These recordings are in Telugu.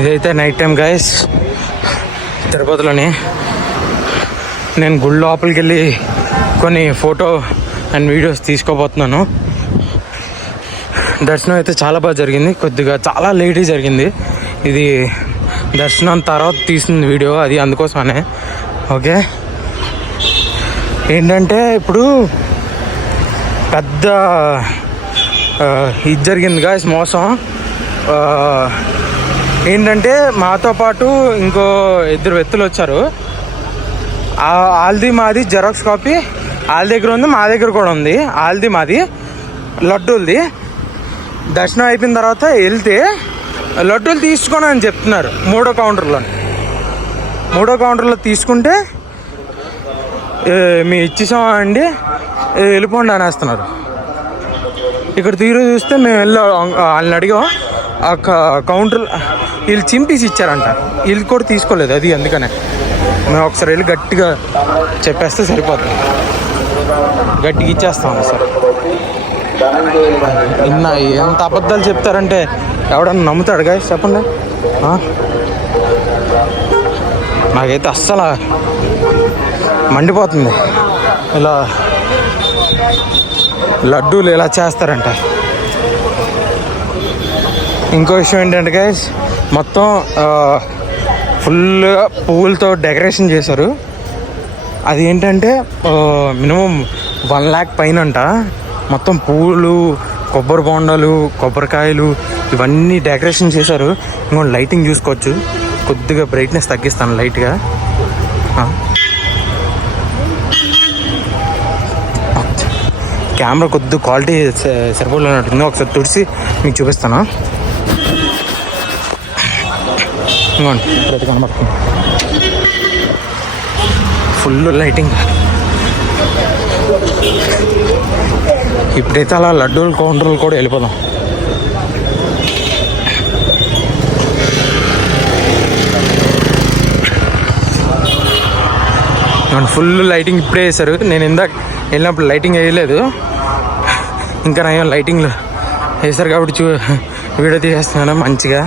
ఇదైతే నైట్ టైం గైస్ తిరుపతిలోని. నేను గుడి లోపలికి వెళ్ళి కొన్ని ఫోటో అండ్ వీడియోస్ తీసుకోబోతున్నాను. దర్శనం అయితే చాలా బాగా జరిగింది, కొద్దిగా చాలా లేట్గా జరిగింది. ఇది దర్శనం తర్వాత తీసిన వీడియో, అది అందుకోసమనే. ఓకే, ఏంటంటే ఇప్పుడు పెద్ద ఇది జరిగింది గాయస్, మోసం. ఏంటంటే మాతో పాటు ఇంకో 2 వ్యక్తులు వచ్చారు. వాళ్ళది మాది జెరాక్స్ కాపీ వాళ్ళ దగ్గర ఉంది, మా దగ్గర కూడా ఉంది. వాళ్ళది మాది లడ్డూలది. దర్శనం అయిపోయిన తర్వాత వెళ్తే లడ్డూలు తీసుకోని అని చెప్తున్నారు. 3వ కౌంటర్లో తీసుకుంటే మీ ఇచ్చేసాం అండి, వెళ్ళిపోండి అనేస్తున్నారు. ఇక్కడ తీరు చూస్తే మేము వాళ్ళని అడిగాం. ఆ కౌంటర్ వీళ్ళు చింపేసి ఇచ్చారంట, వీళ్ళు కూడా తీసుకోలేదు. అది అందుకనే మేము ఒకసారి వెళ్ళి గట్టిగా చెప్పేస్తే సరిపోతుంది, గట్టిగా ఇచ్చేస్తాం సార్. ఎంత అబద్ధాలు చెప్తారంటే ఎవడన్నా నమ్ముతాడు గాయస్, చెప్పండి. నాకైతే అస్సలు మండిపోతుంది ఇలా లడ్డూలు ఇలా చేస్తారంట. ఇంకో విషయం ఏంటంటే గైస్, మొత్తం ఫుల్గా పువ్వులతో డెకరేషన్ చేశారు. అది ఏంటంటే మినిమం 1 lakh పైన అంట. మొత్తం పువ్వులు, కొబ్బరి బొండాలు, కొబ్బరికాయలు ఇవన్నీ డెకరేషన్ చేశారు. ఇంకో లైటింగ్ చూసుకోవచ్చు. కొద్దిగా బ్రైట్నెస్ తగ్గిస్తాను లైట్గా. కెమెరా కొద్దిగా క్వాలిటీ సరిపోలేనట్టుంది, ఒకసారి తుడిసి మీకు చూపిస్తాను. ఇంకోండి ఇప్పుడైతే కనబడుతుంది ఫుల్ లైటింగ్. ఇప్పుడైతే అలా లడ్డూల కౌంటర్లు కూడా వెళ్ళిపోదాం. ఫుల్ లైటింగ్ ఇప్పుడే వేశారు. నేను ఇందాక వెళ్ళినప్పుడు లైటింగ్ వేయలేదు, ఇంకా నేను లైటింగ్లో వేశారు కాబట్టి వీడియో తీసేస్తున్నాను మంచిగా.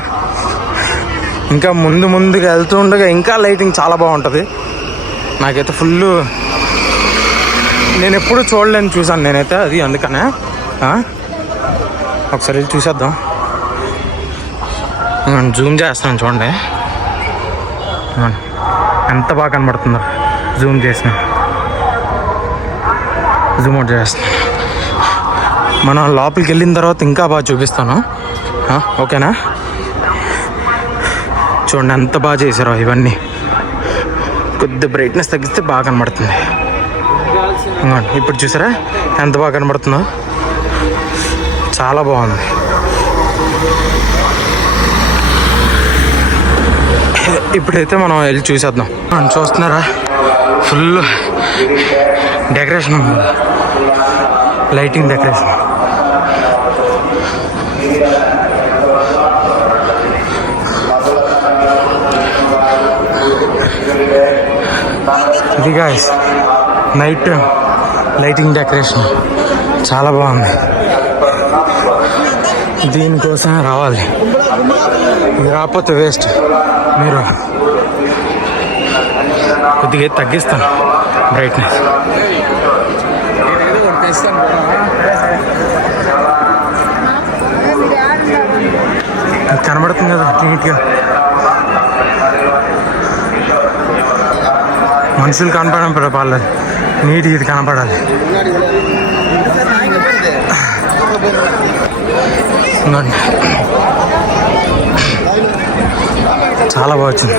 ఇంకా ముందుగా వెళ్తూ ఉండగా ఇంకా లైటింగ్ చాలా బాగుంటుంది. నాకైతే ఫుల్, నేను ఎప్పుడు చూడలేని చూసాను నేనైతే, అది అందుకనే. ఒకసారి వెళ్ళి చూసేద్దాం. జూమ్ చేస్తున్నాను చూడండి, ఎంత బాగా కనబడుతుందో. జూమ్ అవుట్ చేస్తున్నాను. మనం లోపలికి వెళ్ళిన తర్వాత ఇంకా బాగా చూపిస్తాను, ఓకేనా? చూడండి ఎంత బాగా చేశారో ఇవన్నీ. కొద్ది బ్రైట్నెస్ తగ్గిస్తే బాగా కనబడుతుంది. ఇప్పుడు చూసారా ఎంత బాగా కనబడుతుందో, చాలా బాగుంది. ఇప్పుడైతే మనం వెళ్ళి చూసేద్దాం. చూస్తున్నారా ఫుల్ డెకరేషన్ ఉంది, లైటింగ్ డెకరేషన్. ఇది గాయ్స్ నైట్ లైటింగ్ డెకరేషన్ చాలా బాగుంది. దీనికోసం రావాలి, ఇది రాకపోతే వేస్ట్. మీరు కొద్దిగా తగ్గిస్తాను బ్రైట్నెస్. కనబడుతుంది కదా నీట్గా. మనుషులు కనపడడం పర్లేదు, నీట్గా ఇది కనపడాలి. చాలా బాగా వచ్చింది.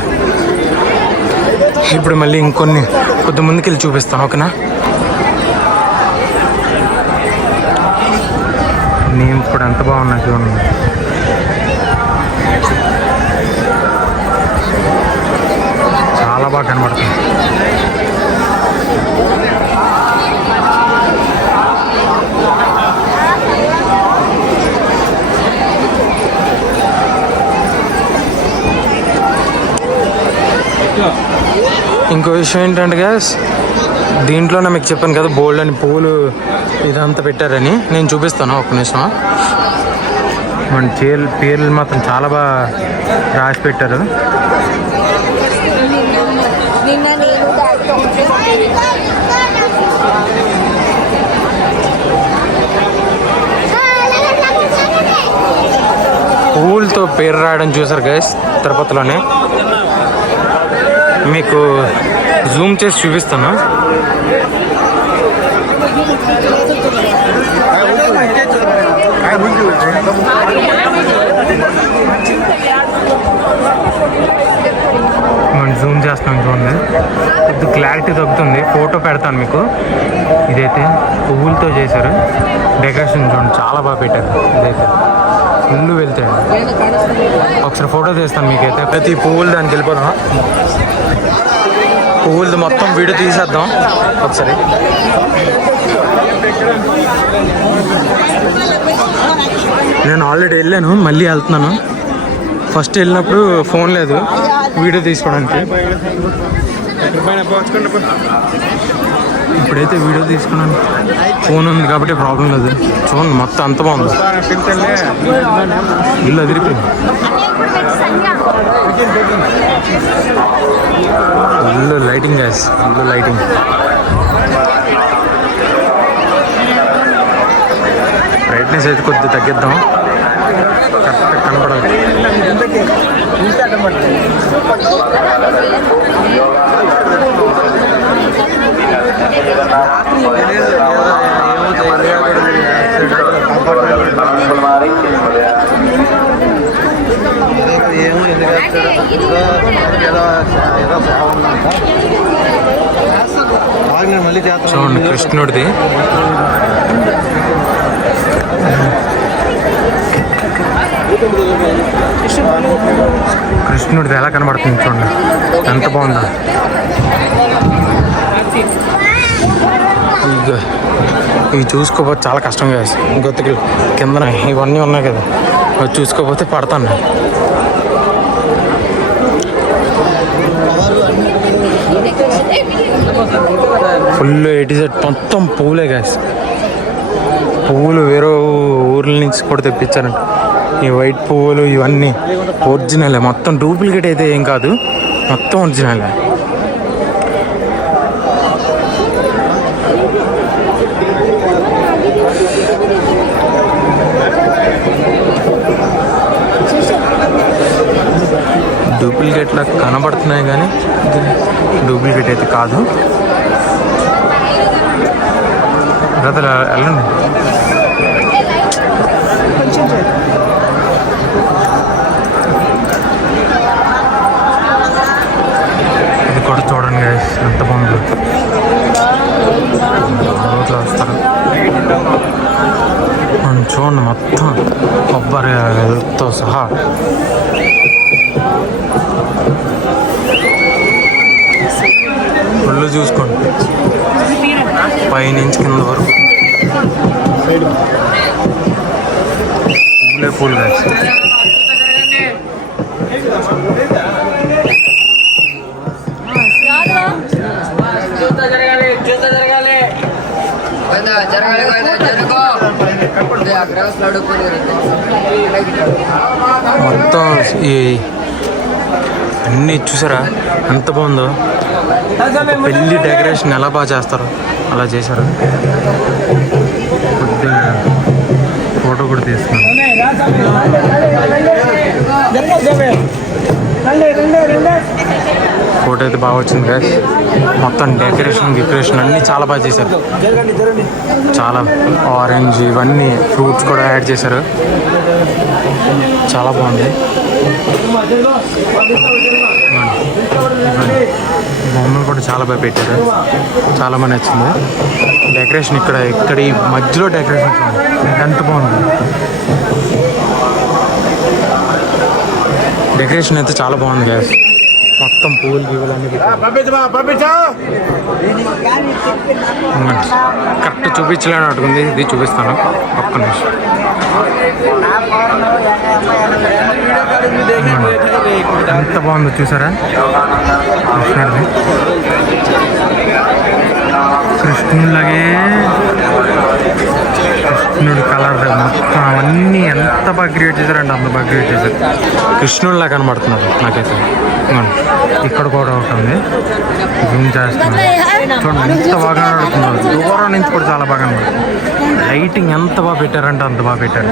ఇప్పుడు మళ్ళీ కొద్ది ముందుకు వెళ్ళి చూపిస్తాను, ఓకేనా? నేను ఇప్పుడు ఎంత బాగున్నా చూడండి. చాలా బాగా కనబడుతుంది. ఇంకో విషయం ఏంటంటే గ్యాస్, దీంట్లోనే మీకు చెప్పాను కదా బోల్డ్ అని పువ్వులు ఇదంతా పెట్టారని. నేను చూపిస్తాను ఒక్క నిమిషం. మన పేర్లు మాత్రం చాలా బాగా రాసి పెట్టారు. పువ్వులతో పేరు రాయడం చూసారు గైస్ తిరుపతిలోనే. మీకు జూమ్ చేసి చూపిస్తాను. మనం జూమ్ చేస్తాం చూడండి, కొద్ది క్లారిటీ తగ్గుతుంది. ఫోటో పెడతాను మీకు. ఇదైతే పువ్వులతో చేశారు డెకరేషన్, చూడండి చాలా బాగా పెట్టారు. ఇదైతే ఫుల్ వెళ్తాడు. ఒకసారి ఫోటో తీస్తాను మీకైతే. ప్రతి పువ్వులు దానికి వెళ్ళిపోదాం. పువ్వులది మొత్తం వీడియో తీసేద్దాం ఒకసారి. నేను ఆల్రెడీ వెళ్ళాను, మళ్ళీ వెళ్తున్నాను. ఫస్ట్ వెళ్ళినప్పుడు ఫోన్ లేదు వీడియో తీసుకోవడానికి. ఇప్పుడైతే వీడియో తీసుకున్నాను, ఫోన్ ఉంది కాబట్టి ప్రాబ్లం లేదు. చూడండి మొత్తం అంత బాగుంది. ఇల్లు అదిరిపోయింది. ఇల్లు లైటింగ్ గ్యాస్, ఇల్లు లైటింగ్. బ్రైట్నెస్ అయితే కొద్దిగా తగ్గిద్దాం, కరెక్ట్ కనపడదు. చూడండి కృష్ణుడిది. కృష్ణుడిది ఎలా కనబడుతుంది చూడండి, ఎంత బాగుందా. ఇవి చూసుకోకపోతే చాలా కష్టంగా గొత్తుకి కిందన ఇవన్నీ ఉన్నాయి కదా, అవి చూసుకోకపోతే పడతాను. ఫుల్ ఎయిటీసెట్ మొత్తం పువ్వులే గ్యాస్. పువ్వులు వేరే ఊర్ల నుంచి కూడా తెప్పించారంట. ఈ వైట్ పువ్వులు ఇవన్నీ ఒరిజినలే, మొత్తం డూప్లికేట్ అయితే ఏం కాదు, మొత్తం ఒరిజినలే. డూప్లికేట్లా కనబడుతున్నాయి కానీ డూప్లికేట్ అయితే కాదు. బ్రదర్ వెళ్ళండి. ఇది కూడా చూడండి గైస్ ఎంత బాగుంది. రోడ్లు వస్తారు మనం చూడండి, మొత్తం కొబ్బరితో సహా. ఫుల్ చూసుకోండి పైనుంచి కింద వరకు పూలే పూలు కాసి. మొత్తం ఈ అన్నీ చూసారా ఎంత బాగుందో. పెళ్ళి డెకరేషన్ ఎలా బాగా చేస్తారో అలా చేశారు. కొద్దిగా ఫోటో కూడా తీసుకున్నాను. ఫోటో అయితే బాగా వచ్చింది గాయస్. మొత్తం డెకరేషన్ అన్నీ చాలా బాగా చేశారు. చాలా ఆరెంజ్ ఇవన్నీ ఫ్రూట్స్ కూడా యాడ్ చేశారు, చాలా బాగుంది. బొమ్మలు కూడా చాలా బాగా పెట్టారు, చాలా బాగా నచ్చింది డెకరేషన్. ఇక్కడ ఈ మధ్యలో డెకరేషన్ ఎంత బాగుంది. డెకరేషన్ అయితే చాలా బాగుంది గ్యాస్. మొత్తం పువ్వులు గీవులన్నీ కరెక్ట్ చూపించలేని అటుకుంది. ఇది చూపిస్తాను ఒక్క నిమిషం. ఎంత బాగుందో చూసారా కృష్ణుడిది. కృష్ణులాగే కృష్ణుడు కలర్ మొత్తం అవన్నీ ఎంత బాగా క్రియేట్ చేశారంటే అంత బాగా క్రియేట్ చేశారు. కృష్ణుడిలా కనబడుతున్నారు నాకైతే. ఇక్కడ కూడా ఒకటి ఉంది, జూమ్ చేస్తున్నాను చూడండి ఎంత బాగా కనబడుతున్నారు. దూరం నుంచి కూడా చాలా బాగా కనబడుతుంది. లైటింగ్ ఎంత బాగా పెట్టారంటే అంత బాగా పెట్టారు.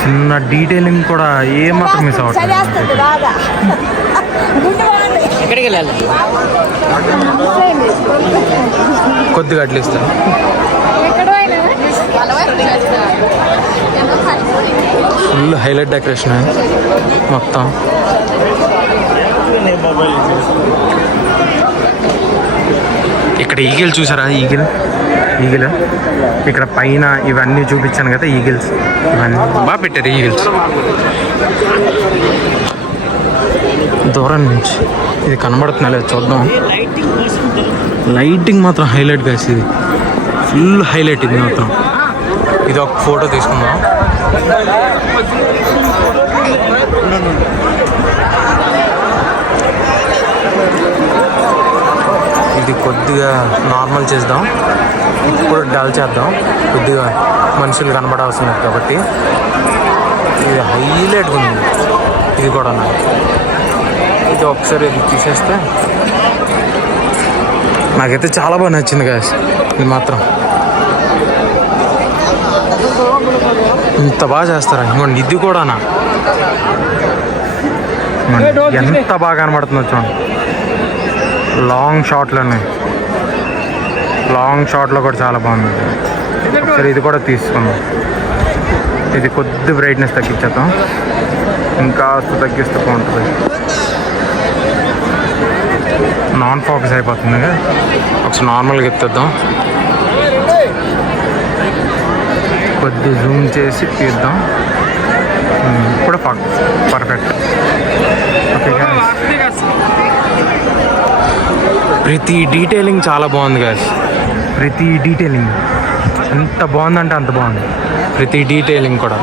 చిన్న డీటెయిలింగ్ కూడా ఏమాత్రం మిస్ అవ్వట్లేదు. కొద్దిగా అట్లా ఇస్తాను. ఫుల్ హైలైట్ డెకరేషన్ మొత్తం. ఇక్కడ ఈగిల్ చూసారా? ఈగిల్ ఇక్కడ పైన ఇవన్నీ చూపించాను కదా, ఈగిల్స్ ఇవన్నీ బాగా పెట్టారు. ఈగిల్స్ దూరం నుంచి ఇది కనబడుతున్నా లేదు చూద్దాం. లైటింగ్ మాత్రం హైలైట్ గా, ఇది ఫుల్ హైలైట్. ఇది మాత్రం ఇది ఒక ఫోటో తీసుకుందాం. ఇది కొద్దిగా నార్మల్ చేద్దాం, ఇప్పుడు డల్ చేద్దాం. కొద్దిగా మనుషులు కనబడాల్సింది కాబట్టి ఇది హైలైట్గా ఉంది. ఇది కూడా ఇది ఒకసారి ఇది తీసేస్తే నాకైతే చాలా బాగా నచ్చింది గాయ్స్. ఇది మాత్రం ఇంత బాగా చేస్తారా? ఇంకోండి ఇది కూడానా ఎంత బాగా కనబడుతుందో చూడండి. లాంగ్ షాట్లో కూడా చాలా బాగుంది. ఒకసారి ఇది కూడా తీసుకుందాం. ఇది కొద్ది బ్రైట్నెస్ తగ్గించేద్దాం, ఇంకా తగ్గిస్తే బాగుంటుంది. నాన్ ఫోకస్ అయిపోతుంది. ఒకసారి నార్మల్గా ఎత్తేద్దాం, కొద్ది జూమ్ చేసి తీద్దాం. ఇప్పుడు పర్ఫెక్ట్. ఓకే గాయ్స్, ప్రతి డీటెయిలింగ్ చాలా బాగుంది గాయ్స్. ప్రతి డీటెయిలింగ్ ఎంత బాగుందంటే అంత బాగుంది. ప్రతి డీటెయిలింగ్ కూడా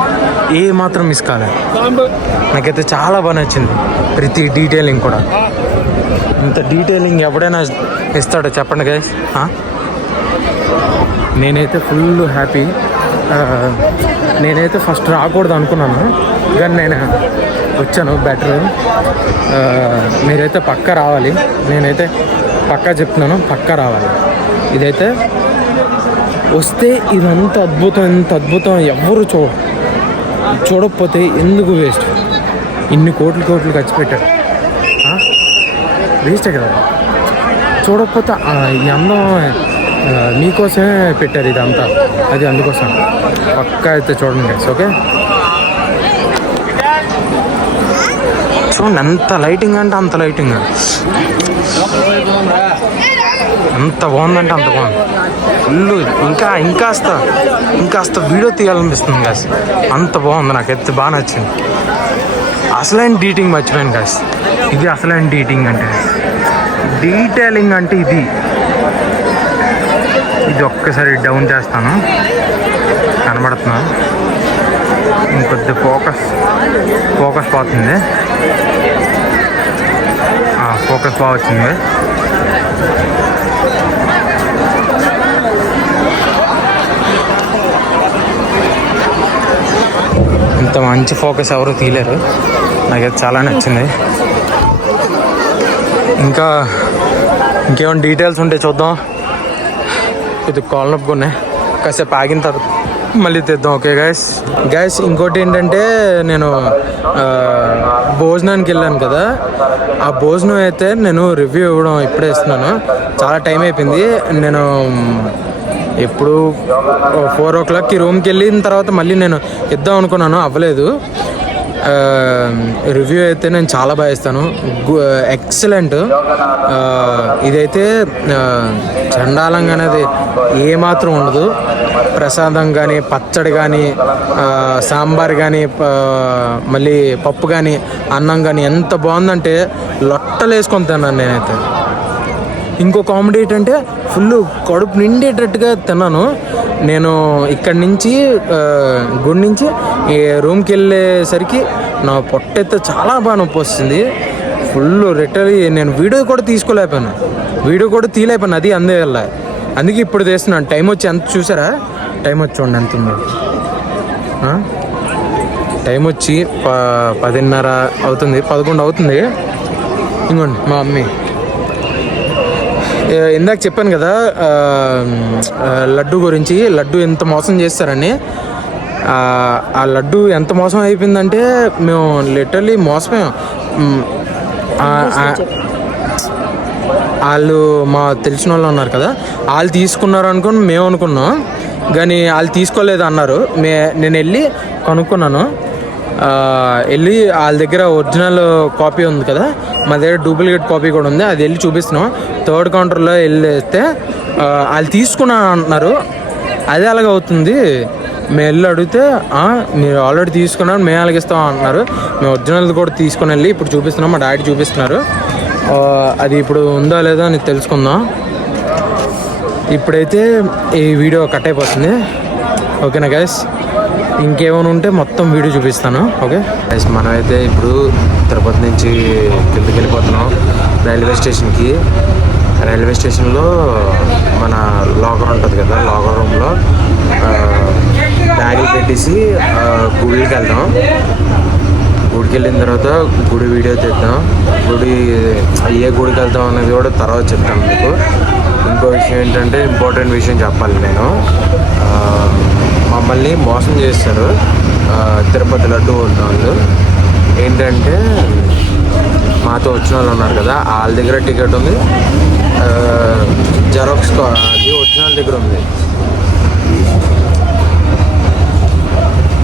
ఏ మాత్రం మిస్ కాలేదు. నాకైతే చాలా బాగా నచ్చింది. ప్రతి డీటెయిలింగ్ కూడా. ఇంత డీటెయిలింగ్ ఎవడైనా ఇస్తాడో చెప్పండి గైస్. నేనైతే ఫుల్ హ్యాపీ. నేనైతే ఫస్ట్ రాకూడదు అనుకున్నాను, కానీ నేను వచ్చాను. బెటర్. మీరైతే పక్కా రావాలి. నేనైతే పక్కా చెప్తున్నాను, పక్కా రావాలి. ఇదైతే వస్తే ఇదంత అద్భుతం, ఎంత అద్భుతం ఎవరు చూడకపోతే ఎందుకు వేస్ట్? ఇన్ని కోట్లు ఖర్చు పెట్టాడు, వేస్టే కదా. చూడకపోతే ఈ అందం మీకోసమే పెట్టారు ఇదంతా, అది అందుకోసం. పక్కా అయితే చూడండి గైస్. ఓకే, చూడండి ఎంత లైటింగ్ అంటే అంత లైటింగ్, ఎంత బాగుందంటే అంత బాగుంది. ఫుల్ ఇంకాస్త వీడియో తీయాలనిపిస్తుంది గాస్, అంత బాగుంది. నాకైతే బాగా నచ్చింది. అసలైన డీటింగ్ మర్చిపోయాను గాస్. ఇది అసలైన డీటింగ్ అంటే, డీటెయిలింగ్ అంటే ఇది ఒక్కసారి డౌన్ చేస్తాను, కనబడుతున్నా. ఇంకొద్ది ఫోకస్ పోతుంది. ఫోకస్ బాగా వచ్చింది. ఇంత మంచి ఫోకస్ ఎవరు తీయలేరు. నాకైతే చాలా నచ్చింది. ఇంకేమైనా డీటెయిల్స్ ఉంటే చూద్దాం. ఇది కాల్ నొప్పుకున్నాయి, కాసేపు ఆగిన తర్వాత మళ్ళీ తెద్దాం. ఓకే గైస్, ఇంకోటి ఏంటంటే నేను భోజనానికి వెళ్ళాను కదా, ఆ భోజనం అయితే నేను రివ్యూ ఇవ్వడం ఇప్పుడే ఇస్తున్నాను. చాలా టైం అయిపోయింది. నేను ఎప్పుడు 4 o'clockకి రూమ్కి వెళ్ళిన తర్వాత మళ్ళీ నేను ఇద్దాం అనుకున్నాను, అవ్వలేదు. రివ్యూ అయితే నేను చాలా బాగా ఇస్తాను. ఎక్సలెంట్. ఇదైతే చండాలంగా అనేది ఏమాత్రం ఉండదు. ప్రసాదం కానీ, పచ్చడి కానీ, సాంబార్ కానీ, మళ్ళీ పప్పు కానీ, అన్నం కానీ ఎంత బాగుందంటే లొట్టలు వేసుకొని తిన్నాను నేనైతే. ఇంకో కామెడీ ఏంటంటే ఫుల్ కడుపు నిండేటట్టుగా తిన్నాను నేను. ఇక్కడి నుంచి గుడి నుంచి రూమ్కి వెళ్ళేసరికి నా పొట్ట అయితే చాలా బాగా నొప్పి వస్తుంది. ఫుల్ రిటర్లీ నేను వీడియో కూడా తీయలేకపోయాను. అది అందువల్ల. అందుకే ఇప్పుడు తీస్తున్నాను. టైం వచ్చి ఎంత చూసారా, టైం వచ్చి చూడండి ఎంత ఉందో. టైం వచ్చి 10:30 అవుతుంది, 11 అవుతుంది. ఇంకోండి మా మమ్మీ. ఇందాక చెప్పాను కదా లడ్డు గురించి, లడ్డు ఎంత మోసం చేస్తారని. ఆ లడ్డు ఎంత మోసం అయిపోయిందంటే మేము లిటరలీ మోసపోయాం. వాళ్ళు మా తెలిసిన వాళ్ళు ఉన్నారు కదా, వాళ్ళు తీసుకున్నారు అనుకుని మేము అనుకున్నాం, కానీ వాళ్ళు తీసుకోలేదు అన్నారు. నేను వెళ్ళి కనుక్కున్నాను. వెళ్ళి వాళ్ళ దగ్గర ఒరిజినల్ కాపీ ఉంది కదా, మా దగ్గర డూప్లికేట్ కాపీ కూడా ఉంది, అది వెళ్ళి చూపిస్తున్నాం. 3rd కౌంటర్లో వెళ్ళితే వాళ్ళు తీసుకున్నాను అంటున్నారు. అదే అలాగే అవుతుంది. మేము వెళ్ళి అడిగితే మీరు ఆల్రెడీ తీసుకున్నాను, మేము అలాగిస్తాం అంటున్నారు. మేము ఒరిజినల్ కూడా తీసుకుని వెళ్ళి ఇప్పుడు చూపిస్తున్నాం. మా డాడీ చూపిస్తున్నారు. అది ఇప్పుడు ఉందా లేదా అని తెలుసుకుందాం. ఇప్పుడైతే ఈ వీడియో కట్ అయిపోతుంది. ఓకేనా గైస్? ఇంకేమైనా ఉంటే మొత్తం వీడియో చూపిస్తాను. ఓకే గైస్, మనమైతే ఇప్పుడు తిరుపతి నుంచి కిందకి వెళ్ళిపోతున్నాం రైల్వే స్టేషన్కి. రైల్వే స్టేషన్లో మన లాకర్ ఉంటుంది కదా, లాకర్ రూమ్లో బ్యాగులు పెట్టేసి గుడికి వెళ్దాం. గుడికి వెళ్ళిన తర్వాత గుడి వీడియో తీద్దాం. ఏ గుడికి వెళ్తాం అనేది కూడా తర్వాత చెప్తాను మీకు. ఇంకో విషయం ఏంటంటే, ఇంపార్టెంట్ విషయం చెప్పాలి నేను. మమ్మల్ని మోసం చేస్తారు తిరుపతి లడ్డు వాళ్ళు. ఏంటంటే మాతో వచ్చిన వాళ్ళు ఉన్నారు కదా, వాళ్ళ దగ్గర టికెట్ ఉంది, జెరాక్స్ అది ఒరిజినల్ దగ్గర ఉంది,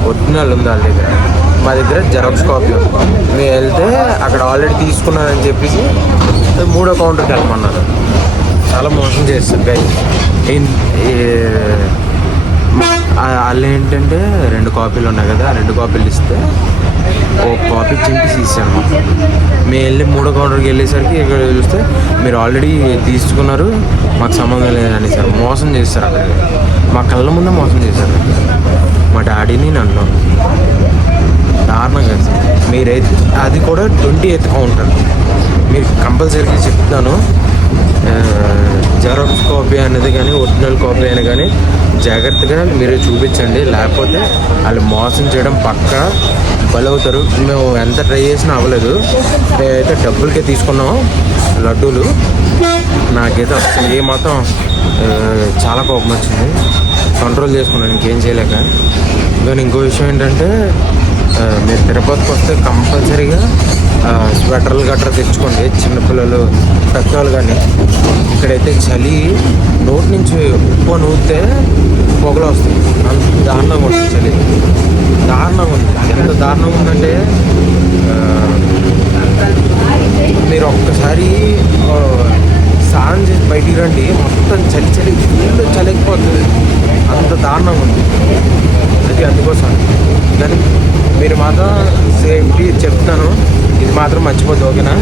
ఒరిజినల్ ఉంది వాళ్ళ దగ్గర. మా దగ్గర జెరాక్స్ కాపీ ఉంది. మేము వెళ్తే అక్కడ ఆల్రెడీ తీసుకున్నానని చెప్పేసి 3వ కౌంటర్కి వెళ్ళమన్నారు. చాలా మోసం చేస్తారు గైస్. వాళ్ళు ఏంటంటే 2 కాపీలు ఉన్నాయి కదా, 2 కాపీలు ఇస్తే ఒక కాపీ చింపేసి ఇచ్చాను. మేము వెళ్ళి 3వ కౌంటర్కి వెళ్ళేసరికి ఇక్కడ చూస్తే మీరు ఆల్రెడీ తీసుకున్నారు, మాకు సంబంధం లేదని సార్ మోసం చేస్తారు. అక్కడ మా కళ్ళ ముందే మోసం చేశారు మా డాడీని, నన్ను. దారుణంగా సార్. మీరైతే అది కూడా 28th కౌంటర్. మీరు కంపల్సరీగా చెప్తాను, జెరాక్స్ కాపీ అనేది కానీ ఒరిజినల్ కాపీ అయినా కానీ జాగ్రత్తగా మీరే చూపించండి, లేకపోతే వాళ్ళు మోసం చేయడం పక్కా బలవుతారు. మేము ఎంత ట్రై చేసినా అవ్వలేదు. మేమైతే డబ్బులకే తీసుకున్నాం లడ్డూలు. నాకైతే అసలు ఏమాత్రం చాలా కోపం వచ్చింది, కంట్రోల్ చేసుకున్నాను ఇంకేం చేయలేక. కానీ ఇంకో విషయం ఏంటంటే, మీరు తిరుపతికి వస్తే కంపల్సరీగా స్వెటర్లు గట్రా తెచ్చుకోండి, చిన్నపిల్లలు పెద్దవాళ్ళు. కానీ ఇక్కడైతే చలి నోటి నుంచి ఉప్పు నూరితే పొగలు వస్తుంది. అంత దారుణంగా ఉంటుంది చలి, దారుణంగా ఉంది. ఎంత దారుణంగా ఉందంటే మీరు ఒక్కసారి స్నానం చేసి బయటికి రండి, మొత్తం చలి చలి ఫుల్ చలిపోతుంది. అంత దారుణంగా ఉంది అది. అందుకోసం కానీ మీరు మాత్రం సేఫ్టీ చెప్తాను, ఇది మాత్రం మర్చిపోద్దు. ఓకేనా?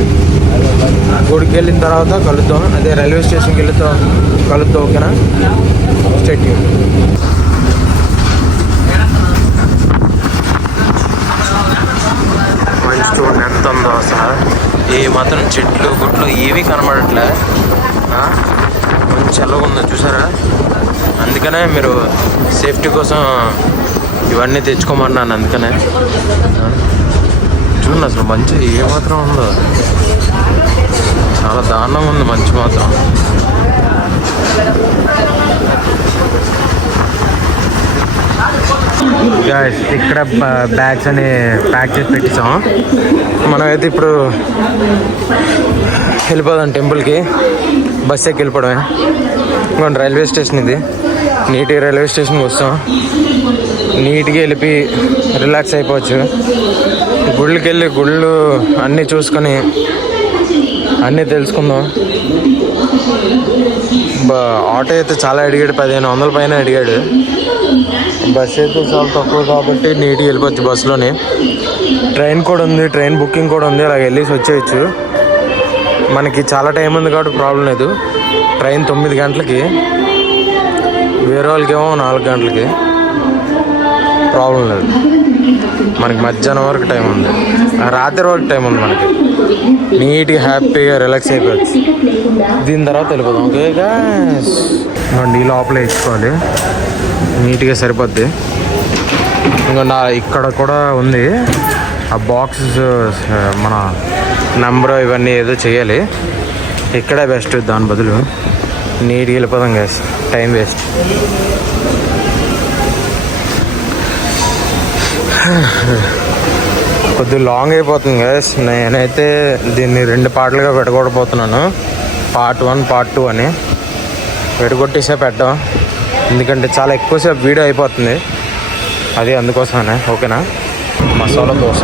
గుడికి వెళ్ళిన తర్వాత కలుద్దాం, అదే రైల్వే స్టేషన్కి వెళ్తాం కలుద్దాం. ఓకేనా? స్టేట్ మంచి చూడండి ఎంత ఉందో అసలు. ఏ మాత్రం చెట్లు గుట్లు ఏవి కనబడట్లే, మంచి చల్లగా ఉందో చూసారా. అందుకనే మీరు సేఫ్టీ కోసం ఇవన్నీ తెచ్చుకోమన్నాను. అందుకనే చూడండి అసలు మంచి ఏమాత్రం ఉందో, చాలా దారుణంగా ఉంది మంచి మాత్రం. ఇక్కడ బ్యాగ్స్ అని ప్యాక్ చేసి పెట్టించాం. మనమైతే ఇప్పుడు వెళ్ళిపోదాం టెంపుల్కి. బస్ ఎక్కి వెళ్ళిపోవడమే. ఇంకోండి రైల్వే స్టేషన్ ఇది. నీట్గా రైల్వే స్టేషన్కి వస్తాం, నీట్గా వెళ్ళి రిలాక్స్ అయిపోవచ్చు. గుళ్ళకి వెళ్ళి గుళ్ళు అన్నీ చూసుకొని అన్నీ తెలుసుకుందాం. ఆటో అయితే చాలా అడిగాడు, 1500 పైన అడిగాడు. బస్ అయితే చాలా తక్కువ కాబట్టి నీట్గా వెళ్ళిపోవచ్చు బస్సులోనే. ట్రైన్ కూడా ఉంది, ట్రైన్ బుకింగ్ కూడా ఉంది, అలా వెళ్ళేసి వచ్చేయచ్చు. మనకి చాలా టైం ఉంది కాబట్టి ప్రాబ్లం లేదు. ట్రైన్ 9 గంటలకి, వేరే వాళ్ళకేమో 4 గంటలకి. ప్రాబ్లం లేదు, మనకి మధ్యాహ్నం వరకు టైం ఉంది, రాత్రి వరకు టైం ఉంది. మనకి నీట్గా హ్యాపీగా రిలాక్స్ అయిపోవచ్చు. దీని తర్వాత వెళ్ళిపోదాం. ఓకే గాయ్స్, ఈ లోపల వేసుకోవాలి. నీట్గా సరిపోద్ది. ఇంకా ఇక్కడ కూడా ఉంది ఆ బాక్సెస్, మన నెంబర్ ఇవన్నీ ఏదో చేయాలి. ఇక్కడే బెస్ట్, దాని బదులు నీట్గా వెళ్ళిపోదాం గ్యాస్, టైం వేస్ట్. కొద్దిగా లాంగ్ అయిపోతుంది గ్యాస్. నేనైతే దీన్ని 2 పార్ట్లుగా పెట్టుకోకపోతున్నాను, పార్ట్ 1 పార్ట్ 2 అని పెట్టుకొట్టేసే పెట్టాం. ఎందుకంటే చాలా ఎక్కువసేపు వీడియో అయిపోతుంది, అది అందుకోసమే. ఓకేనా. మసాలా దోశ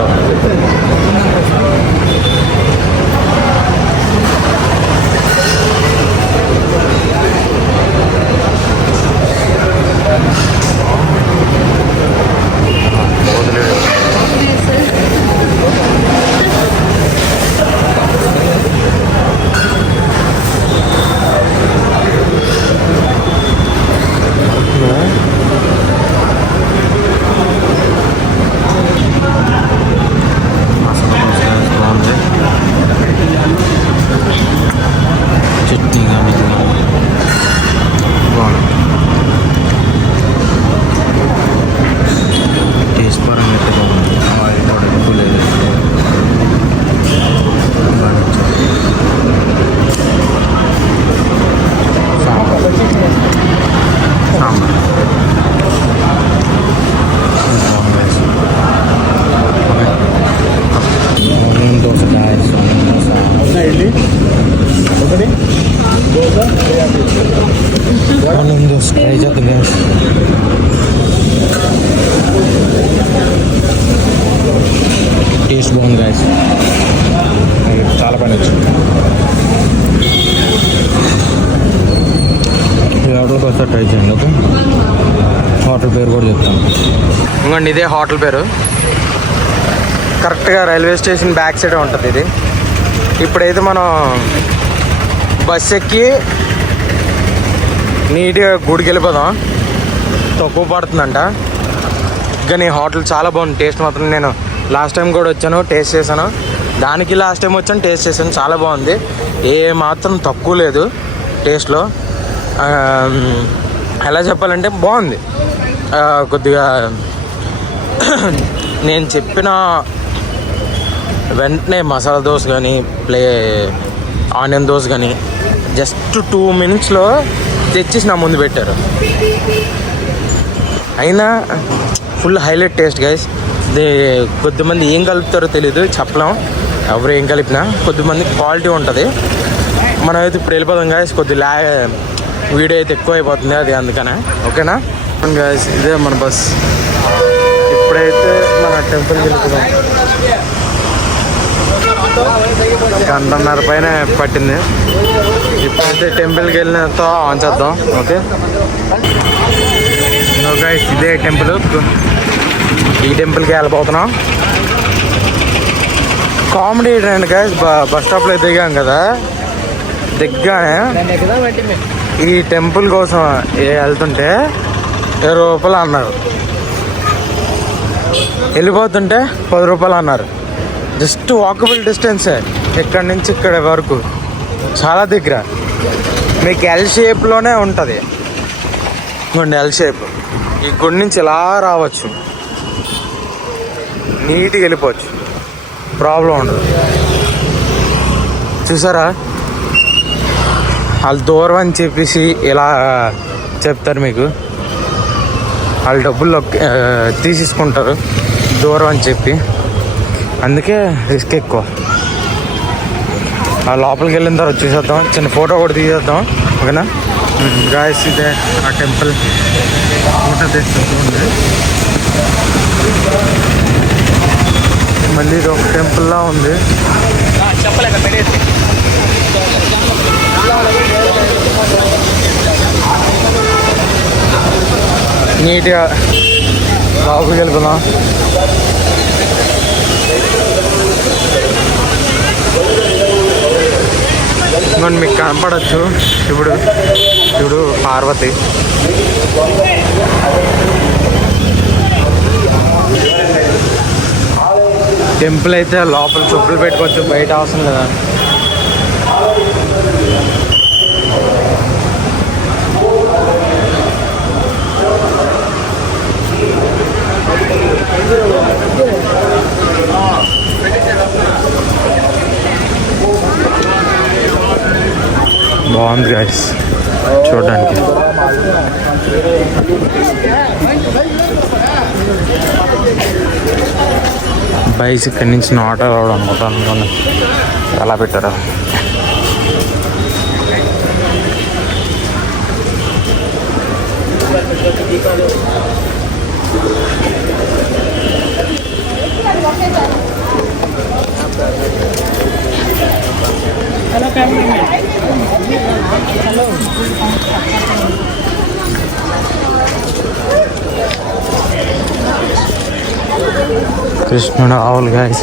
ట్రై చేద్దాం గ్యాస్. టేస్ట్ బాగుంది గ్యాస్, చాలా పని వచ్చింది. ఈ హోటల్కి వస్తే ట్రై చేయండి. ఓకే, హోటల్ పేరు కూడా చెప్తాను. ఇంకోండి ఇదే హోటల్ పేరు, కరెక్ట్గా రైల్వే స్టేషన్ బ్యాక్ సైడ్ ఉంటుంది ఇది. ఇప్పుడైతే మనం బస్ ఎక్కి నీట్గా గుడికి వెళ్ళిపోదాం. తక్కువ పడుతుందంట, కానీ హోటల్ చాలా బాగుంది. టేస్ట్ మాత్రం నేను లాస్ట్ టైం కూడా వచ్చాను, టేస్ట్ చేశాను. దానికి లాస్ట్ టైం వచ్చాను, టేస్ట్ చేశాను, చాలా బాగుంది. ఏ మాత్రం తక్కువ లేదు టేస్ట్లో. ఎలా చెప్పాలంటే బాగుంది. కొద్దిగా నేను చెప్పిన వెంటనే మసాలా దోశ కానీ ఆనియన్ దోశ కానీ జస్ట్ 2 minutesలో తెచ్చేసి నా ముందు పెట్టారు. అయినా ఫుల్ హైలైట్ టేస్ట్ గైస్. కొద్దిమంది ఏం కలుపుతారో తెలీదు, చెప్పలేం ఎవరు ఏం కలిపినా. కొద్దిమంది క్వాలిటీ ఉంటుంది. మనం అయితే ఇప్పుడు వెళ్ళిపోదాం గైస్. కొద్దిగా వీడియో అయితే ఎక్కువ అయిపోతుంది, అది అందుకనే. ఓకేనా గైస్, ఇదే మన బస్. ఇప్పుడైతే మన టెంపుల్కి వెళ్ళిపోదాం. 1 గంటన్నర పైన పట్టింది. ఇప్పుడైతే టెంపుల్కి వెళ్ళినతో ఆన్ చేద్దాం. ఓకే గైస్, ఇదే టెంపుల్. ఈ టెంపుల్కి వెళ్ళిపోతున్నాం. కామెడీ ఏంటంటే గైస్, బస్ స్టాప్లో దిగాం కదా, దిగ్గానే ఈ టెంపుల్ కోసం వెళ్తుంటే 20 రూపాయలు అన్నారు, వెళ్ళిపోతుంటే 10 రూపాయలు అన్నారు. జస్ట్ వాకబుల్ డిస్టెన్సే ఇక్కడి నుంచి ఇక్కడ వరకు, చాలా దగ్గర. మీకు ఎల్ షేప్లోనే ఉంటుంది. ఇంకోండి ఎల్ షేప్. ఈ గుడి నుంచి ఇలా రావచ్చు, నీట్గా వెళ్ళిపోవచ్చు, ప్రాబ్లం ఉండదు. చూసారా, వాళ్ళు దూరం అని చెప్పేసి ఇలా చెప్తారు మీకు. వాళ్ళు డబ్బులు తీసేసుకుంటారు దూరం అని చెప్పి, అందుకే రిస్క్ ఎక్కువ. ఆ లోపలికి వెళ్ళిన తర్వాత చూసేద్దాం, చిన్న ఫోటో కూడా తీసేద్దాం. ఓకేనా గాయస్, ఇదే ఆ టెంపుల్. ఫోటో తీస్తుంది. మళ్ళీ ఇది ఒక టెంపుల్లా ఉంది. నీట్గా లోపలికి వెళ్ళిపోదాం. ఇంకొన్ని మీకు కనపడచ్చు. ఇప్పుడు పార్వతి. టెంపుల్ అయితే లోపల చెప్పులు పెట్టుకోవచ్చు, బయట అవసరం కదా. బాగుంది గైస్ చూడడానికి. బైక్స్ ఇక్కడి నుంచి నాట్ అలౌడ్ అనమాట. అనుకోండి ఎలా పెట్టారా. కృష్ణుడు ఆవులు గాయస్.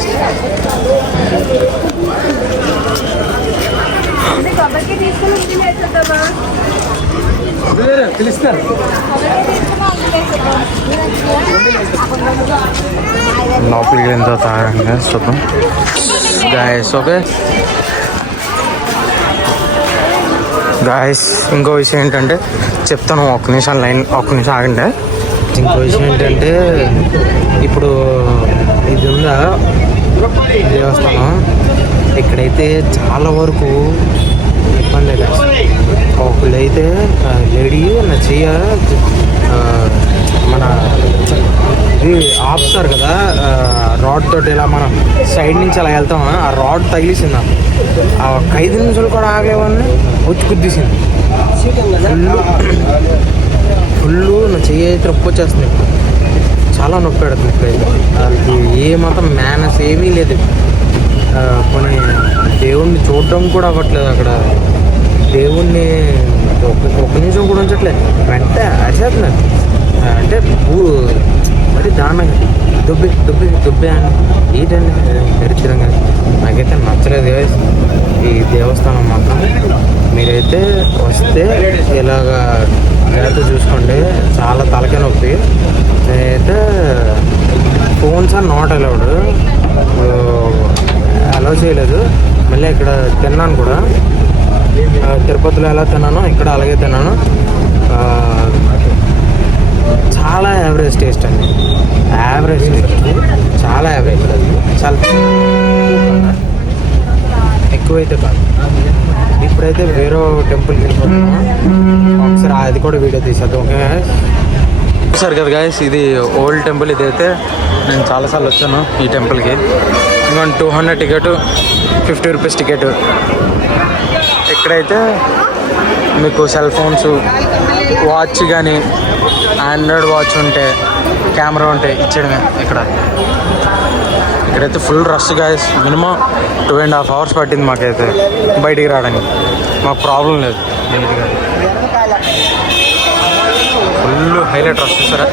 లోపలికి ఎంతో తాగంగా చూద్దాం గాయస్. ఓకే గాయస్, ఇంకో విషయం ఏంటంటే చెప్తాను, ఒక్క నిమిషం ఆగండి. ఇంకో విషయం ఏంటంటే ఇప్పుడు ఇది ఉందా దేవస్థానం, ఇక్కడైతే చాలా వరకు ఇబ్బంది. ఒకళ్ళైతే లేడీ నా చెయ్య మన ఇది ఆపుతారు కదా రాడ్ తోటి, ఇలా మనం సైడ్ నుంచి అలా వెళ్తాం, ఆ రాడ్ తగిలిసింది. ఆ 5 నిమిషాలు కూడా ఆగలేవని వచ్చి గుద్దేసింది. ఫుల్ నా చెయ్యి అయితే నొప్పి వచ్చేస్తుంది, చాలా నొప్పి పెడుతుంది. ఇప్పుడైతే వాళ్ళకి ఏ మాత్రం మేనస్ ఏమీ లేదు. కొన్ని దేవుణ్ణి చూడడం కూడా అవ్వట్లేదు అక్కడ. దేవుణ్ణి ఒక్క నిమిషం కూడా ఉంచట్లేదు, వెంటనే అరిచేస్తున్నారు. అంటే మరి దారుణంగా దుబ్బే అని ఏంటండి దరిద్రంగా. నాకైతే నచ్చలేదు ఈ దేవస్థానం మాత్రం. మీరైతే వస్తే ఇలాగా జాగ్రత్త చూసుకోండి, చాలా తలకే నొప్పి. నేనైతే ఫోన్స్ అని నాట్ అలౌడ్, అలౌ చేయలేదు. మళ్ళీ ఇక్కడ తిన్నాను కూడా, తిరుపతిలో ఎలా తిన్నానో ఇక్కడ అలాగే తిన్నాను. చాలా యావరేజ్ టేస్ట్ అండి, యావరేజ్ టేస్ట్, చాలా యావరేజ్, చాలా ఎక్కువైతే కాదు. ఇప్పుడైతే వేరే టెంపుల్కి వెళ్ళిపోతున్నాం, ఒకసారి అది కూడా వీడియో తీసేద్దాం. ఓకే సరే కదా గాయస్, ఇది ఓల్డ్ టెంపుల్. ఇదైతే నేను చాలాసార్లు వచ్చాను ఈ టెంపుల్కి. ఇంకొంచెం 200 టికెట్, 50 రూపీస్ టికెట్. ఇక్కడైతే మీకు సెల్ ఫోన్స్, వాచ్ కానీ ఆండ్రాయిడ్ వాచ్ ఉంటే, కెమెరా ఉంటే ఇచ్చేయడమే. ఇక్కడైతే full rush guys. Minimum 2.5 hours పట్టింది మాకైతే బయటికి రావడానికి. మాకు ప్రాబ్లం లేదు, ఫుల్ హైలైట్ రష్. చూసారా,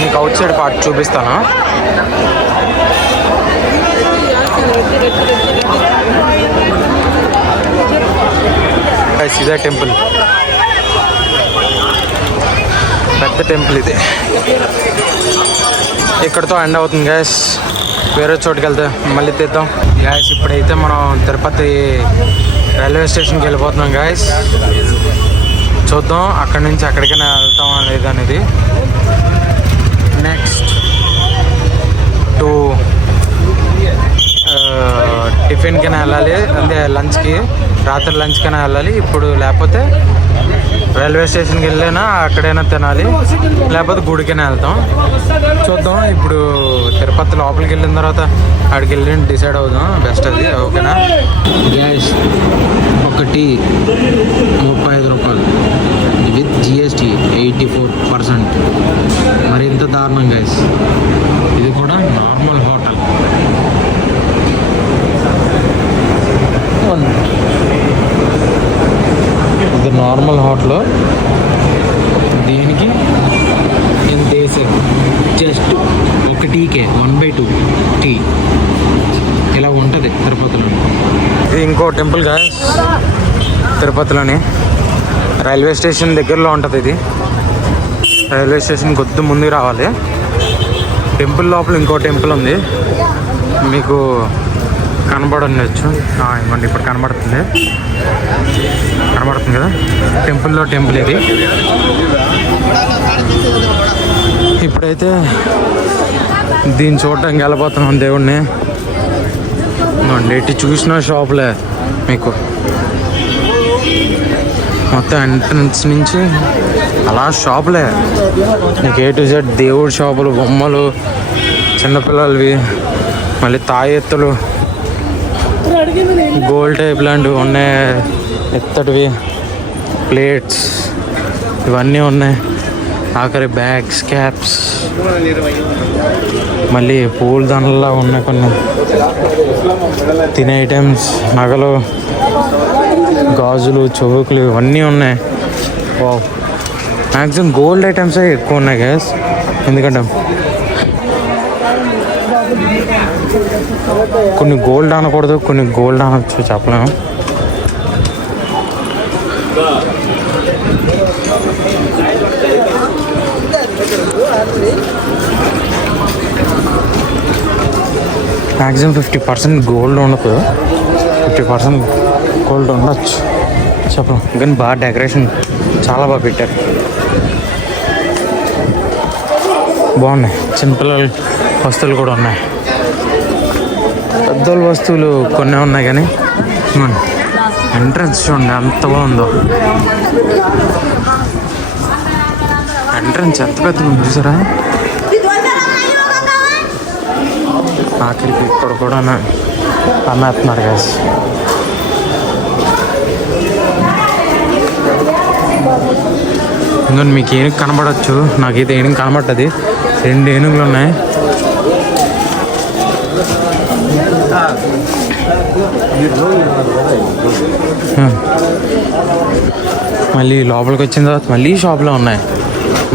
మీకు అవుట్ సైడ్ పార్ట్ చూపిస్తాను. ఇదే టెంపుల్, పెద్ద టెంపుల్ ఇది. ఇక్కడితో ఎండ్ అవుతుంది గ్యాస్. వేరే చోటుకి వెళ్తే మళ్ళీ తీద్దాం గ్యాస్. ఇప్పుడైతే మనం తిరుపతి రైల్వే స్టేషన్కి వెళ్ళిపోతున్నాం గ్యాస్. చూద్దాం అక్కడి నుంచి ఎక్కడికైనా వెళ్తామా లేదనేది. నెక్స్ట్ టు టిఫిన్కైనా వెళ్ళాలి, అంటే లంచ్కి, రాత్రి లంచ్కైనా వెళ్ళాలి ఇప్పుడు. లేకపోతే రైల్వే స్టేషన్కి వెళ్ళినా అక్కడైనా తినాలి, లేకపోతే గుడికైనా వెళ్తాం. చూద్దాం. ఇప్పుడు తిరుపతి లోపలికి వెళ్ళిన తర్వాత అక్కడికి వెళ్ళి డిసైడ్ అవుదాం బెస్ట్ అది. ఓకేనా గ్యాస్? ఒకటి 35 రూపాయలు విత్ జిఎస్టీ 84%. మరి ఇంత దారుణం గ్యాస్. ఇది కూడా నార్మల్ హోటల్. ఇది నార్మల్ హోటల్. దీనికి ఇంత వేసారు, జస్ట్ ఒక టీకే 1/2 టీ. ఇలా ఉంటుంది తిరుపతిలో. ఇది ఇంకో టెంపుల్ గా తిరుపతిలోని రైల్వే స్టేషన్ దగ్గరలో ఉంటుంది. ఇది రైల్వే స్టేషన్ కొద్ది ముందుకు రావాలి. టెంపుల్ లోపల ఇంకో టెంపుల్ ఉంది, మీకు కనబడచ్చు. ఇవ్వండి, ఇప్పుడు కనబడుతుంది కదా టెంపుల్లో టెంపుల్ ఇది. ఇప్పుడైతే దీన్ని చూడటానికి వెళ్ళిపోతున్నాం దేవుడిని. ఎట్టి చూసిన షాపులే మీకు మొత్తం ఎంట్రన్స్ నుంచి అలా షాపులే నీకు A to Z దేవుడి షాపులు, బొమ్మలు, చిన్నపిల్లలవి, మళ్ళీ తాయెత్తులు, గోల్డ్ టైప్ లాంటివి ఉన్నాయి, ఎత్తటివి ప్లేట్స్ ఇవన్నీ ఉన్నాయి. ఆఖరి బ్యాగ్స్, క్యాప్స్, మళ్ళీ పూల దండలా ఉన్నాయి కొన్ని, తినే ఐటమ్స్, నగలు, గాజులు, చౌకులు ఇవన్నీ ఉన్నాయి. మ్యాక్సిమం గోల్డ్ ఐటమ్సే ఎక్కువ ఉన్నాయి గ్యాస్. ఎందుకంటే కొన్ని గోల్డ్ అనకూడదు, కొన్ని గోల్డ్ అనొచ్చు, చెప్పలేము. మ్యాక్సిమం 50% గోల్డ్ ఉండదు, 50% గోల్డ్ ఉండొచ్చు చెప్పలేం. కానీ బాగా డెకరేషన్ చాలా బాగా పెట్టారు, బాగున్నాయి. చిన్నపిల్లల వస్తువులు కూడా ఉన్నాయి, పెద్దోళ్ళ వస్తువులు కొన్ని ఉన్నాయి. కానీ ఎంట్రన్స్ చూడండి ఎంత బాగుందో. ఎంట్రన్స్ ఎంత పెద్దగా ఉంది చూసారా. ఆఖరికి ఇక్కడ కూడా అమ్మేస్తున్నారు గ్యాస్. ఇంకా మీకు ఏనుగు కనబడచ్చు, నాకైతే ఏనుగు కనబడుతుంది. 2 ఏనుగులు ఉన్నాయి. మళ్ళీ లోపలికి వచ్చిన తర్వాత మళ్ళీ షాపులో ఉన్నాయి,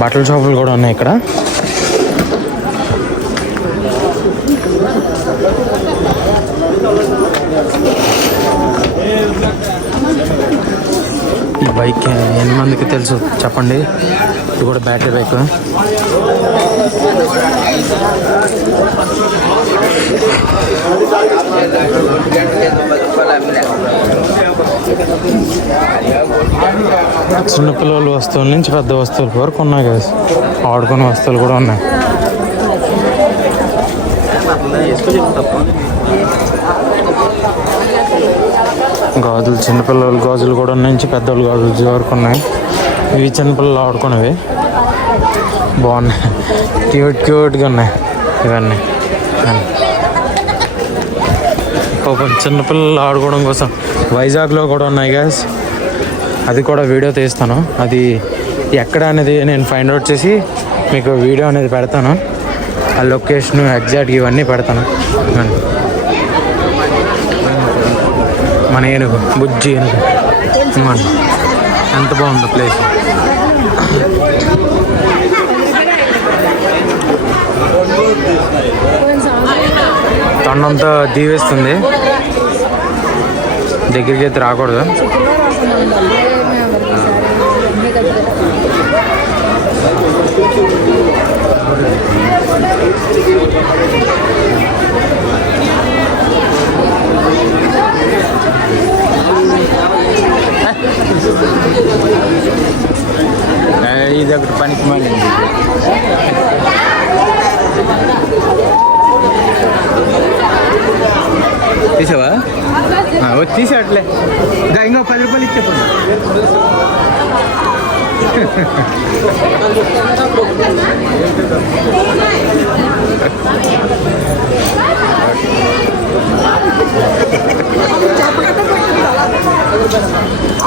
బట్టల షాపులు కూడా ఉన్నాయి ఇక్కడ. ఈ బైక్ ఎన్ని మందికి తెలుసు చెప్పండి. ఇది కూడా బ్యాటరీ బైక్. చిన్నపిల్లల వస్తువుల నుంచి పెద్ద వస్తువుల వరకు ఉన్నాయి కదా, ఆడుకునే వస్తువులు కూడా ఉన్నాయి. గాజులు, చిన్నపిల్లల గాజులు కూడా నుంచి పెద్దోళ్ళు గాజులు వరకు ఉన్నాయి. ఇవి చిన్నపిల్లలు ఆడుకునేవి బాగున్నాయి, క్యూట్గా ఉన్నాయి ఇవన్నీ. చిన్నపిల్లలు ఆడుకోవడం కోసం వైజాగ్లో కూడా ఉన్నాయి గ్యాస్. అది కూడా వీడియో తీస్తాను. అది ఎక్కడ అనేది నేను ఫైండ్ అవుట్ చేసి మీకు వీడియో అనేది పెడతాను. ఆ లొకేషన్ ఎగ్జాక్ట్గా ఇవన్నీ పెడతాను. మన ఏనుగు, బుజ్జి ఏనుగు, ఎంత బాగుందో ప్లేస్. తొండంతా దీవేస్తుంది, దగ్గరికి అయితే రాకూడదు. ఇది ఒకటి పనికి మళ్ళీ తీసావా? తీసేట్లే ఇంకా 10 రూపాయలు ఇచ్చే.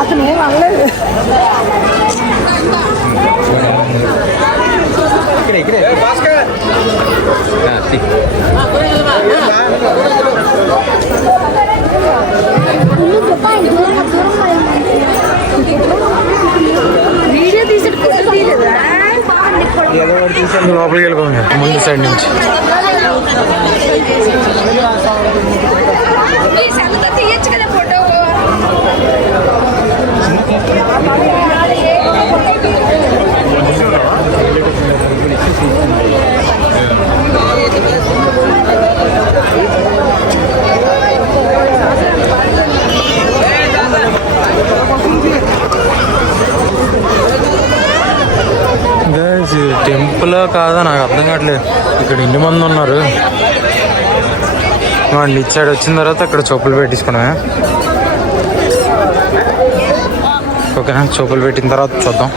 అతను ఏం అనలేదు. ఇక్కడే వీడియో తీసి లోపలికి వెళ్ళిపోయింది ముందు సైడ్ నుంచి. తీయచ్చు కదా ఫోటో. టెంపుల్ కాదా నాకు అర్థం కావట్లేదు. ఇక్కడ ఎన్ని మంది ఉన్నారు. వాళ్ళు ఇచ్చాడు వచ్చిన తర్వాత అక్కడ చెప్పులు పెట్టించుకున్నా. ఓకేనా, చూపులు పెట్టిన తర్వాత చూద్దాం.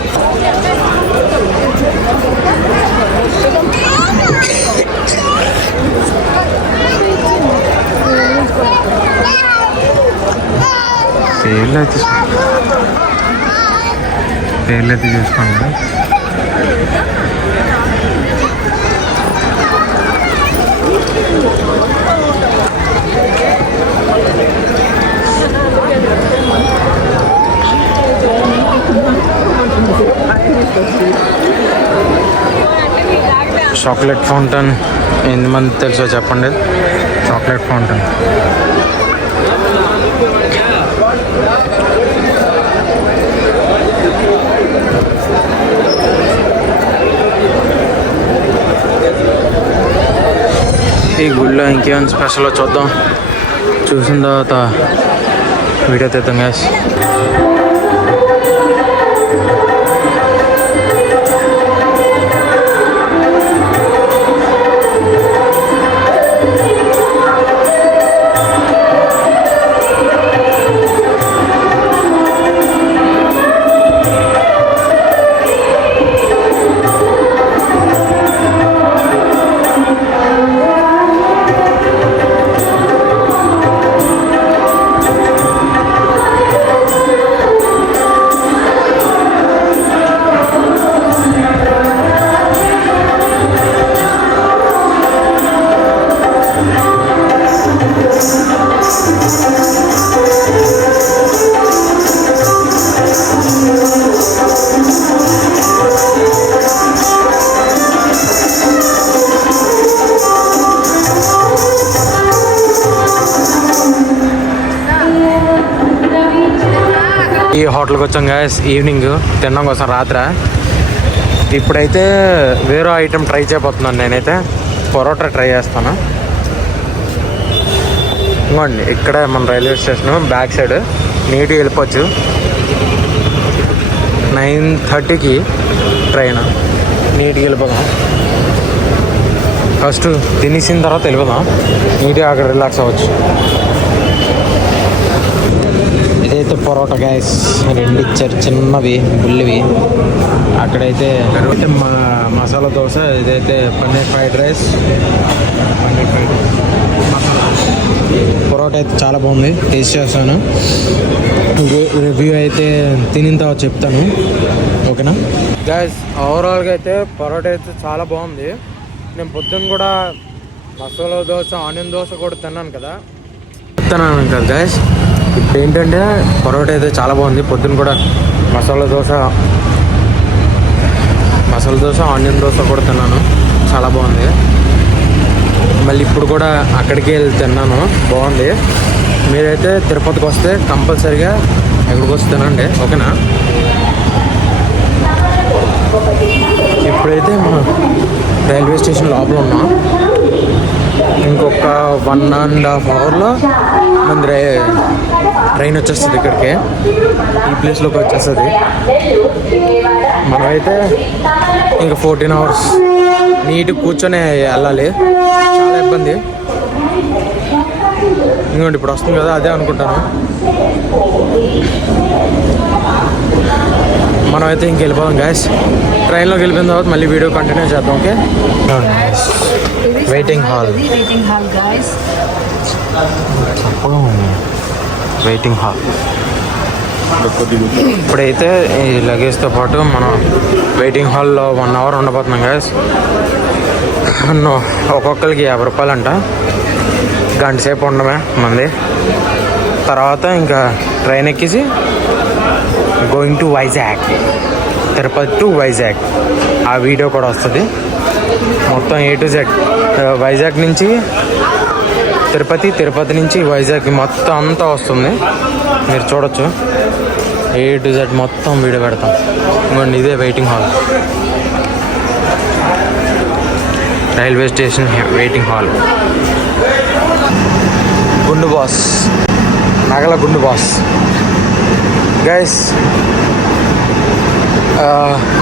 పేర్లు అయితే చూసుకోండి. చాక్లెట్ ఫౌంటైన్ ఎంతమంది తెలుసో చెప్పండి. చాక్లెట్ ఫౌంటైన్ ఈ గుడిలో ఇంకేమైనా స్పెషల్ చూద్దాం. చూసిన తర్వాత వీడియో తీద్దాం గ్యాస్. ఈ హోటల్కి వచ్చాం గ్యాస్ ఈవినింగ్ తినడం కోసం రాత్రి. ఇప్పుడైతే వేరే ఐటెం ట్రై చేయబోతున్నాను. నేనైతే పరోటా ట్రై చేస్తాను. ఇంకోండి ఇక్కడే మన రైల్వే స్టేషన్ బ్యాక్ సైడ్ నీట్గా వెళ్ళిపోవచ్చు. 9:30కి ట్రైన్. నీట్గా వెళ్ళిపోదాం. ఫస్ట్ తినేసిన తర్వాత వెళ్ళిపోదాం. నీట్గా అక్కడ రిలాక్స్ అవ్వచ్చు. ఇదైతే పరోటా గ్యాస్ 2 ఇచ్చారు, చిన్నవి బుల్లివి. అక్కడైతే మసాలా దోశ, ఇదైతే పన్నీర్ ఫ్రైడ్ రైస్, మసాలా పరోటా అయితే చాలా బాగుంది. టేస్ట్ చేస్తాను. రివ్యూ అయితే తినిన తర్వాత చెప్తాను. ఓకేనా గ్యాస్, ఓవరాల్గా అయితే పరోటా అయితే చాలా బాగుంది. నేను పొద్దున్న కూడా మసాలా దోశ, ఆనియన్ దోశ కూడా తిన్నాను కదా గ్యాస్. ఇప్పుడు ఏంటంటే పరోటా అయితే చాలా బాగుంది. పొద్దున్న కూడా మసాలా దోశ, ఆనియన్ దోశ కూడా తిన్నాను, చాలా బాగుంది. మళ్ళీ ఇప్పుడు కూడా అక్కడికి వెళ్ళి తిన్నాను, బాగుంది. మీరైతే తిరుపతికి వస్తే కంపల్సరీగా ఎక్కడికి వస్తే తినండి. ఓకేనా. ఇప్పుడైతే మనం రైల్వే స్టేషన్ లోపల ఉన్నాం. ఇంకొక 1.5 అవర్లో మన ట్రైన్ వచ్చేస్తుంది ఇక్కడికి, ఈ ప్లేస్లోకి వచ్చేస్తుంది. మనమైతే ఇంకా 14 అవర్స్ నీట్గా కూర్చొని వెళ్ళాలి, చాలా ఇబ్బంది. ఇంకోటి ఇప్పుడు వస్తుంది కదా, అదే అనుకుంటాను. మనమైతే ఇంక వెళ్ళిపోదాం గ్యాస్. ట్రైన్లోకి వెళ్ళిపోయిన తర్వాత మళ్ళీ వీడియో కంటిన్యూ చేద్దాం. ఓకే. వెయిటింగ్ హాల్ ఇప్పుడైతే ఈ లగేజ్తో పాటు మనం వెయిటింగ్ హాల్లో 1 అవర్ ఉండబోతున్నాం గ్యాస్. ఒక్కొక్కరికి 50 రూపాయలు అంట. గంట సేపు ఉండమే మంది. తర్వాత ఇంకా ట్రైన్ ఎక్కేసి going to Vizag, Tirupati to Vizag. ఆ వీడియో కూడా వస్తుంది మొత్తం A to Z. వైజాగ్ నుంచి తిరుపతి, తిరుపతి నుంచి వైజాగ్ మొత్తం అంతా వస్తుంది, మీరు చూడొచ్చు. A to Z మొత్తం వీడియో పెడతాం. ఇంకోండి ఇదే waiting hall, railway station waiting hall. గుండు బాస్, నగల గుండు బాస్ గైస్.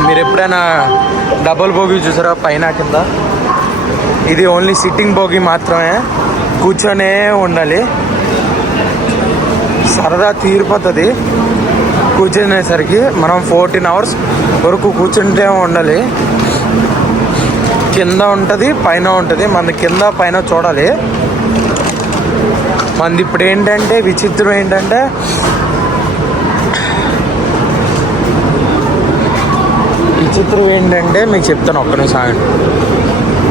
మీరు ఎప్పుడైనా డబుల్ బోగి చూసారా పైన కింద? ఇది ఓన్లీ సిట్టింగ్ బోగి మాత్రమే, కూర్చొనే ఉండాలి. సరదా తీరిపోతుంది. కూర్చునేసరికి మనం 14 hours వరకు కూర్చుంటే ఉండాలి. కింద ఉంటుంది, పైన ఉంటుంది. మన కింద పైన చూడాలి. మనది ఇప్పుడు ఏంటంటే విచిత్రం ఏంటంటే మీకు చెప్తాను, ఒక్క నిమిషం ఆగండి.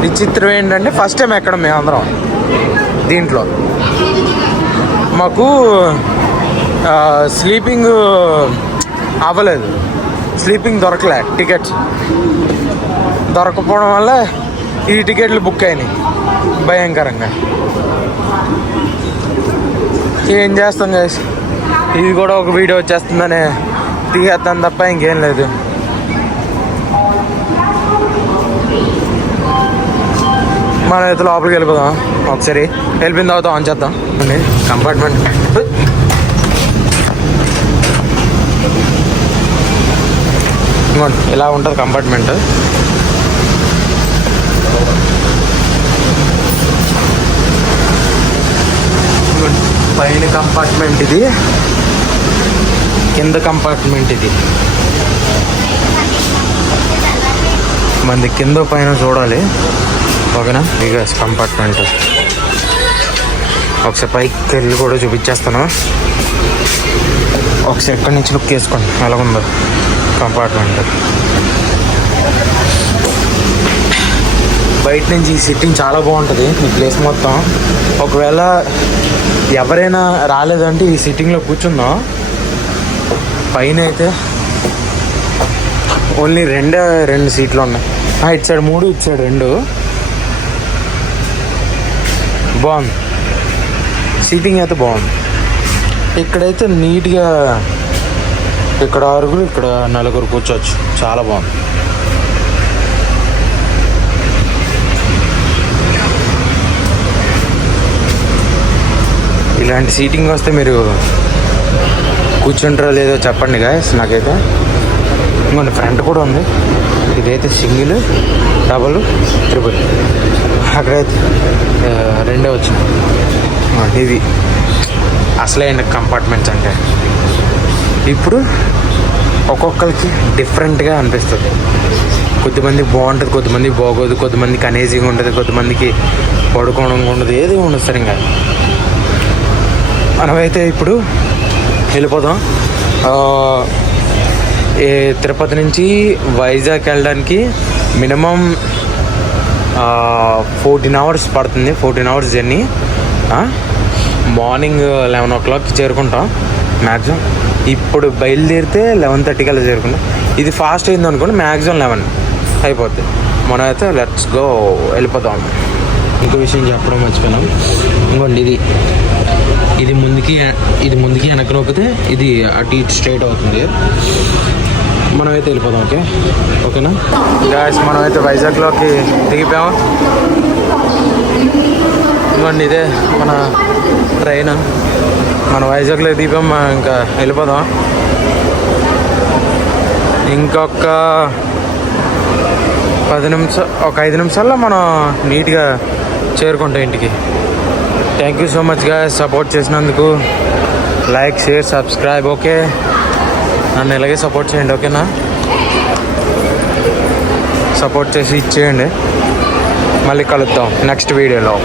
విచిత్రం ఏంటంటే ఫస్ట్ టైం ఎక్కడ మేమందరం దీంట్లో మాకు స్లీపింగ్ అవ్వలేదు, స్లీపింగ్ దొరకలే. టికెట్స్ దొరకపోవడం వల్ల ఈ టికెట్లు బుక్ అయినాయి భయంకరంగా. ఏం చేస్తాం గైస్, ఇది కూడా ఒక వీడియో వచ్చేస్తుందనే తీసేస్తాను తప్ప ఇంకేం లేదు. మనం అయితే లోపలికి వెళ్ళిపోదాం. ఒకసారి వెళ్ళిపోయిన తర్వాత ఆన్ చేద్దాం. కంపార్ట్మెంట్ ఇలా ఉంటుంది కంపార్ట్మెంట్. పైన కంపార్ట్మెంట్ ఇది, కింద కంపార్ట్మెంట్ ఇది. మనది కింద పైన చూడాలి, ఓకేనా? ఇక కంపార్ట్మెంట్ ఒకసారి పైకి వెళ్ళి కూడా చూపించేస్తాను. ఒకసారి ఎక్కడి నుంచి లుక్ వేసుకోండి ఎలా ఉందో కంపార్ట్మెంట్. బయట నుంచి ఈ సిట్టింగ్ చాలా బాగుంటుంది ఈ ప్లేస్ మొత్తం. ఒకవేళ ఎవరైనా రాలేదంటే ఈ సిట్టింగ్లో కూర్చుందాం. పైన అయితే ఓన్లీ రెండు సీట్లు ఉన్నాయి. ఇటు సైడ్ 3, ఇటు సైడ్ 2. బాగుంది, సీటింగ్ అయితే బాగుంది. ఇక్కడైతే నీట్గా ఇక్కడ 6, ఇక్కడ 4 కూర్చోవచ్చు. చాలా బాగుంది. ఇలాంటి సీటింగ్ వస్తే మీరు కూర్చుంటారో లేదో చెప్పండి గాయస్ నాకైతే. ఇంకొన్ని ఫ్రంట్ కూడా ఉంది. ఇదైతే సింగిల్, డబుల్, ట్రిపుల్. అక్కడైతే 2 వచ్చింది. ఇది అసలైన కంపార్ట్మెంట్స్ అంటే. ఇప్పుడు ఒక్కొక్కరికి డిఫరెంట్గా అనిపిస్తుంది. కొద్దిమందికి బాగుంటుంది, కొద్దిమందికి బాగోదు, కొద్దిమందికి అనేజీగా ఉంటుంది, కొద్దిమందికి పడుకోవడం ఉండదు, ఏది ఉండదు సరిగా. మనమైతే ఇప్పుడు వెళ్ళిపోదాం. తిరుపతి నుంచి వైజాగ్ వెళ్ళడానికి మినిమం 14 hours పడుతుంది. 14 hours జర్నీ. మార్నింగ్ 11 o'clock చేరుకుంటాం మ్యాక్సిమం. ఇప్పుడు బయలుదేరితే 11:30 కల్లా చేరుకుంటాం. ఇది ఫాస్ట్ అయింది అనుకోండి, మ్యాక్సిమం 11 అయిపోద్ది. మనం అయితే లెట్స్ గో వెళ్ళిపోతాం. ఇంకో విషయం చెప్పడం మర్చిపోయినాం. ఇంకోండి ఇది ముందుకి వెనక్కి నొక్కితే ఇది అటు ఇటు స్ట్రైట్ అవుతుంది. మనమైతే వెళ్ళిపోదాం. ఓకేనా గాయస్, మనమైతే వైజాగ్లోకి దిగిపోయాము. ఇంకోండి ఇదే మన ట్రైన్. మన వైజాగ్లో దిగిపోయాం. ఇంకా వెళ్ళిపోదాం. ఇంకొక 5 నిమిషాల్లో మనం నీట్గా చేరుకుంటాం ఇంటికి. Thank you so much guys support చేసినందుకు. Like, share, subscribe. ఓకే, నన్ను ఇలాగే సపోర్ట్ చేయండి. ఓకేనా, సపోర్ట్ చేసి ఇచ్చేయండి. మళ్ళీ కలుద్దాం నెక్స్ట్ వీడియోలో.